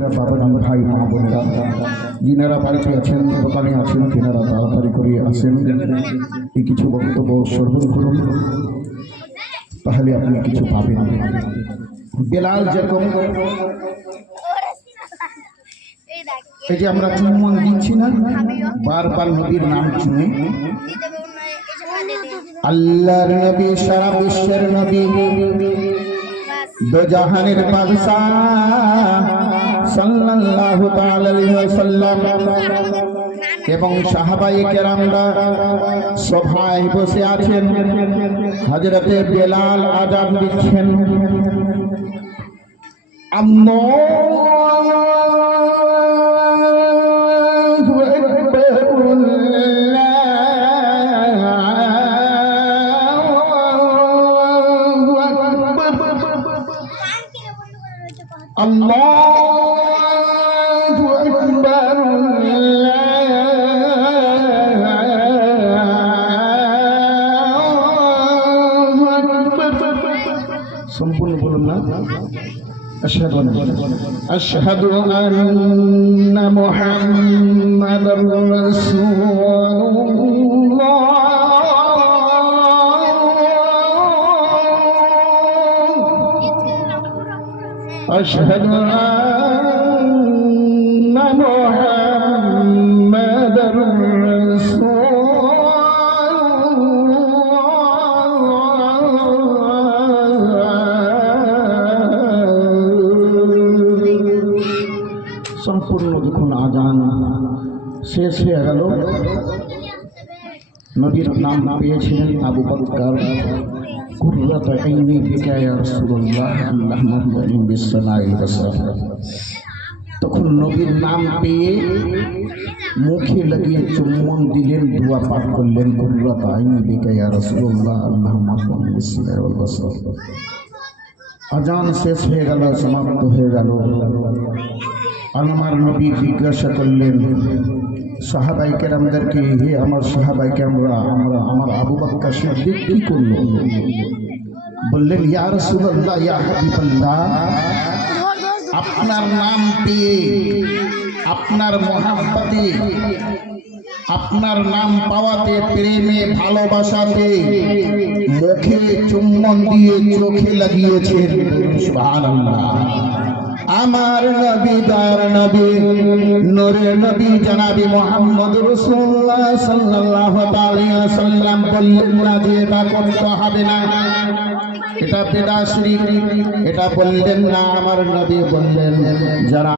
বাবা ভাই মা বোনেরা যিনারা বাড়িতে আছেন দোকানে আছেন তিনারা তাড়াতাড়ি করে আসেন এই কিছু বক্তব্য শ্রবণ করুন তাহলে আপনি কিছু পাবেন। বেলাল যেরকম এই যে আমরা চুম্বন দিচ্ছি না বারবার নবীর নাম শুনে আল্লাহর নবী সারা বিশ্বের নবী দো জাহানের বাদশাহ সাল্লাল্লাহু তাআলা আলাইহি ওয়াসাল্লাম এবং সাহাবায়ে কেরামরা সভায় বসে আছেন। হযরতে বেলাল আযান দিচ্ছেন। আল্লাহু আকবার আল্লাহু আকবার সম্পূর্ণ বলুন না আশহাদু আন্না মুহাম্মাদার রাসূলুল্লাহ أشهد أن محمدا رسول সম্পূর্ণ যখন আজান শেষ হয়ে গেল নবীর নাম পেয়েছিলেন আবু বকর কুররাত আইনি বিকা ইয়া রাসূলুল্লাহ আল্লাহুম্মা ইহদিনি বিস-সালাহি ওয়াস-সালাম। তখন নবীর নাম পেয়ে মুখে লাগিয়ে চুম্বন দিলেন, দোয়া পাঠ করলেন কুররাত আইনি বিকা ইয়া রাসূলুল্লাহ আল্লাহুম্মা ইহদিনি বিস-সালাহি ওয়াস-সালাম। আজান শেষ হয়ে গেল, সমাপ্ত হয়ে গেল। আমার নবী জিজ্ঞাসা করলেন সাহাবায়ে কেরামদেরকে, হে আমার সাহাবায়ে কেরামরা, আমার আবু বকর সিদ্দিক কি করলো? বললেন ইয়া রাসূলুল্লাহ ইয়া হাবিবাল্লাহ, আপনার নাম পেয়ে আপনার মহব্বতে আপনার নাম পাওয়াতে প্রেমে ভালোবাসাতে মুখে চুম্বন দিয়ে চোখে লাগিয়েছেন। সুবহানাল্লাহ। আমার নবী দার নবী নূরে নবী জনাবি মুহাম্মদ রাসূলুল্লাহ সাল্লাল্লাহু আলাইহি ওয়াসাল্লাম বললেন না যে এটা করতে হবে না, এটা বিদআত শিরক, এটা বললেন না। আমার নবী বললেন যারা